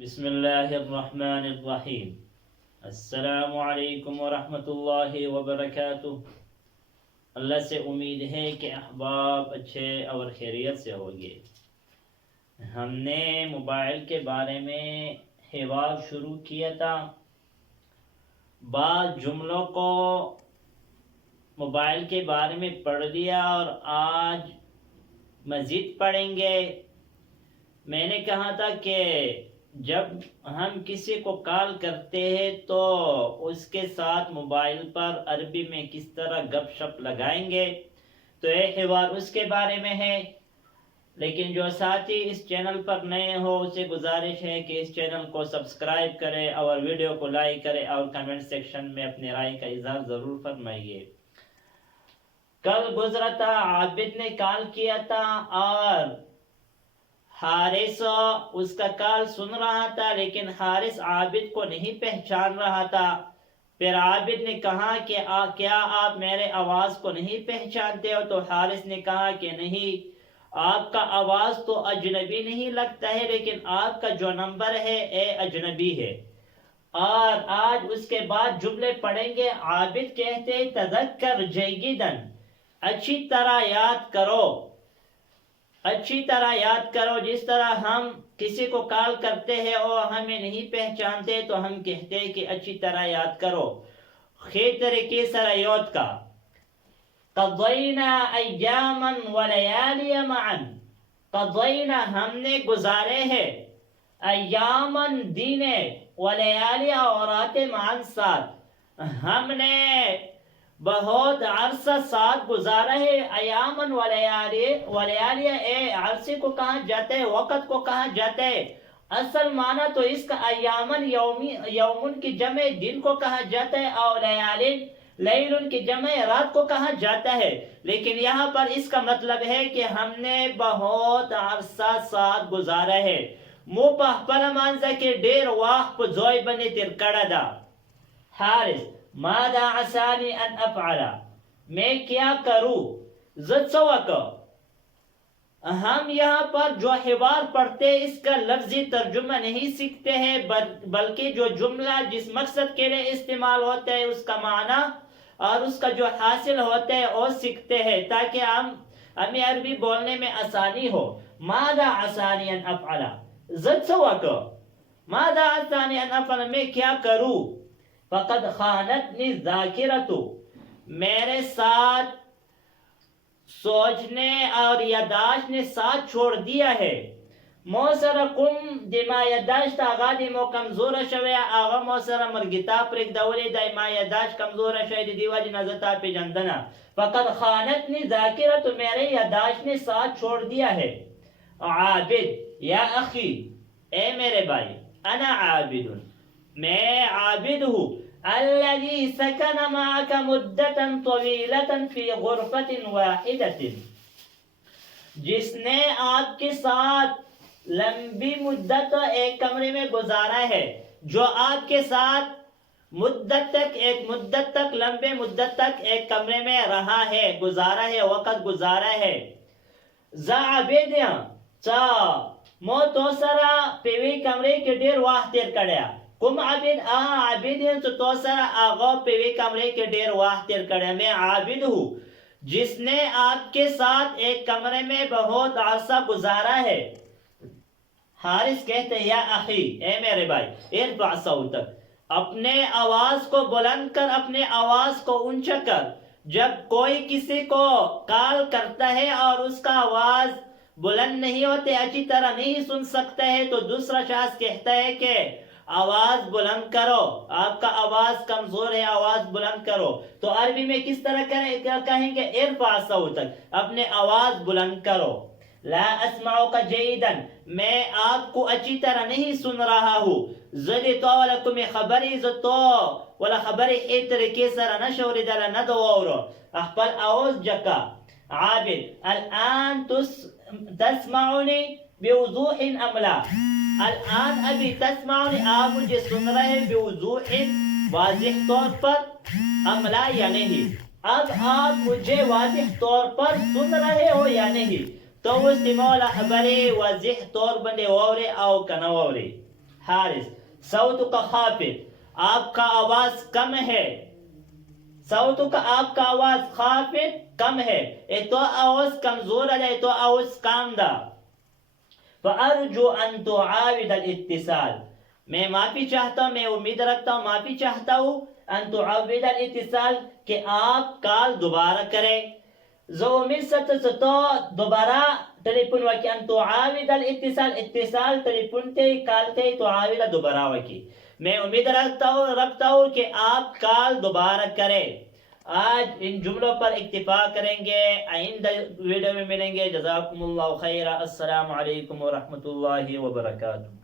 بسم اللہ الرحمن الرحیم۔ السلام علیکم ورحمۃ اللہ وبرکاتہ۔ اللہ سے امید ہے کہ احباب اچھے اور خیریت سے ہوگے۔ ہم نے موبائل کے بارے میں حوار شروع کیا تھا۔ بعض جملوں کو موبائل کے بارے میں پڑھ لیا اور آج مزید پڑھیں گے۔ میں نے کہا تھا کہ جب ہم کسی کو کال کرتے ہیں تو اس کے ساتھ موبائل پر عربی میں کس طرح گپ شپ لگائیں گے، تو یہ حوار اس کے بارے میں ہے۔ لیکن جو ساتھی اس چینل پر نئے ہو اسے گزارش ہے کہ اس چینل کو سبسکرائب کرے اور ویڈیو کو لائک کرے اور کمنٹ سیکشن میں اپنی رائے کا اظہار ضرور فرمائیے۔ کل گزرا تھا، عابد نے کال کیا تھا اور حارث اس کا کال سن رہا تھا، لیکن حارث عابد کو نہیں پہچان رہا تھا۔ پھر عابد نے کہا کہ کیا آپ میرے آواز کو نہیں پہچانتے ہو؟ تو حارث نے کہا کہ نہیں، آپ کا آواز تو اجنبی نہیں لگتا ہے، لیکن آپ کا جو نمبر ہے اے اجنبی ہے۔ اور آج اس کے بعد جملے پڑھیں گے۔ عابد کہتے تذکر جیداً، اچھی طرح یاد کرو، اچھی طرح یاد کرو۔ جس طرح ہم کسی کو کال کرتے ہیں اور ہمیں نہیں پہچانتے تو ہم کہتے ہیں کہ اچھی طرح یاد کرو، خیر طریقے سے یاد کا۔ قضینا ایاما ولیالی معا، قضینا ہم نے گزارے ہیں، ایاما دن ولیالی اور راتیں معا ساتھ، ہم نے بہت عرصہ ساتھ گزارا ہے۔ ایامن ولیالی اے عرصے کو کہا جاتا ہے، وقت کو کہا جاتا ہے۔ اصل معنی تو اس کا ایامن یومن کی جمع دن کو کہا جاتا ہے اور لیلن کی جمع رات کو کہا جاتا ہے، لیکن یہاں پر اس کا مطلب ہے کہ ہم نے بہت عرصہ ساتھ گزارا ہے۔ مو پہپل مانزا کے دیر واح پو زوئی بنی تیر کڑا دا۔ حارث ماذا عسانی ان افعلا، میں کیا کروں، زد سوکو۔ ہم یہاں پر جو حوار پڑھتے اس کا لفظی ترجمہ نہیں سیکھتے ہیں، بلکہ جو جملہ جس مقصد کے لئے استعمال ہوتا ہے اس کا معنی اور اس کا جو حاصل ہوتا ہے وہ سیکھتے ہیں تاکہ ہمیں عربی بولنے میں آسانی ہو۔ ماذا عسانی ان افعلا، زد سوکو، ماذا عسانی ان افعلا، میں کیا کروں۔ فقد خانتنی الذاکرۃ، میرے ساتھ سوچنے اور یادداشت نے ساتھ چھوڑ دیا ہے۔ موسر کم دما یادداشت آغا دی مو کمزور شوی، آغا موسر مرگتا پرک دولی دی ما یادداشت کمزور شوی دی دیواج نزتا پی جندنا۔ فقد خانتنی الذاکرۃ، میرے یادداشت نے ساتھ چھوڑ دیا ہے۔ عابد یا اخی، اے میرے بھائی، انا عابد، میں عابد ہوں، الذي سكن معك مدة طويلة في غرفة واحدة، جس نے آپ کے ساتھ لمبی مدت ایک کمرے میں گزارا ہے، جو آپ کے ساتھ ایک مدت تک لمبے مدت تک ایک کمرے میں رہا ہے، گزارا ہے، وقت گزارا ہے۔ زعبیدیاں چا مو تو سرا پیوی کمرے کے دیر واح تیر کڑیا، کم عابد عابد ہیں تو سرا آغا پیوی کمرے کے دیر واح تیر کڑیا، میں عابد ہوں جس نے آپ کے ساتھ ایک کمرے میں بہت عرصہ گزارا ہے۔ حارث کہتے یا اخی، اے میرے بھائی، ارفع صوتک، اپنے آواز کو بلند کر، اپنے آواز کو اونچا کر۔ جب کوئی کسی کو کال کرتا ہے اور اس کا آواز بلند نہیں ہوتے، اچھی طرح نہیں سن سکتا ہے، تو دوسرا شخص کہتا ہے کہ آواز بلند کرو، آپ کا آواز کمزور ہے، آواز بلند کرو۔ تو عربی میں کس طرح کہیں گے؟ ارفع صوتک، اپنے آواز بلند کرو۔ لا اسمعک جیداً، میں آپ کو اچھی طرح نہیں سن رہا ہوں۔ زدی تو ولکم خبری زدو ولا خبری ای طریقے سر نشوری دل ندوورو، اخبر آواز جکا۔ عابد الان تسمعونی بوضوح ام لا، الان ابھی تسمعونی، آپ مجھے سن رہے ہیں، بوضوح واضح طور پر، ام لا یا نہیں، اب آپ مجھے واضح طور پر سن رہے ہو یا نہیں۔ تو اس مولا خبری واضح طور بندے وورے او کنوورے۔ حارث صوت کا خافت، آپ کا آواز کم ہے، صوت کا آپ کا آواز خافت کم ہے، تو آواز کمزور ہے، تو آواز کام دا. فارجو ان تعاود الاتصال، میں معافی چاہتا ہوں، میں امید رکھتا ہوں، معافی چاہتا ہوں ان تعاود الاتصال کہ آپ کال دوبارہ کریں. زو امید ستو دوبارہ ٹیلیفون وکی ان تعاود الاتصال، اتصال ٹیلیفون تے کال تے تعاود دوبارہ وکی. میں امید رکھتا ہوں کہ آپ کال دوبارہ کریں. آج ان جملوں پر اکتفا کریں گے، آئندہ ویڈیو میں ملیں گے. جزاکم اللہ خیرہ. السلام علیکم ورحمۃ اللہ وبرکاتہ.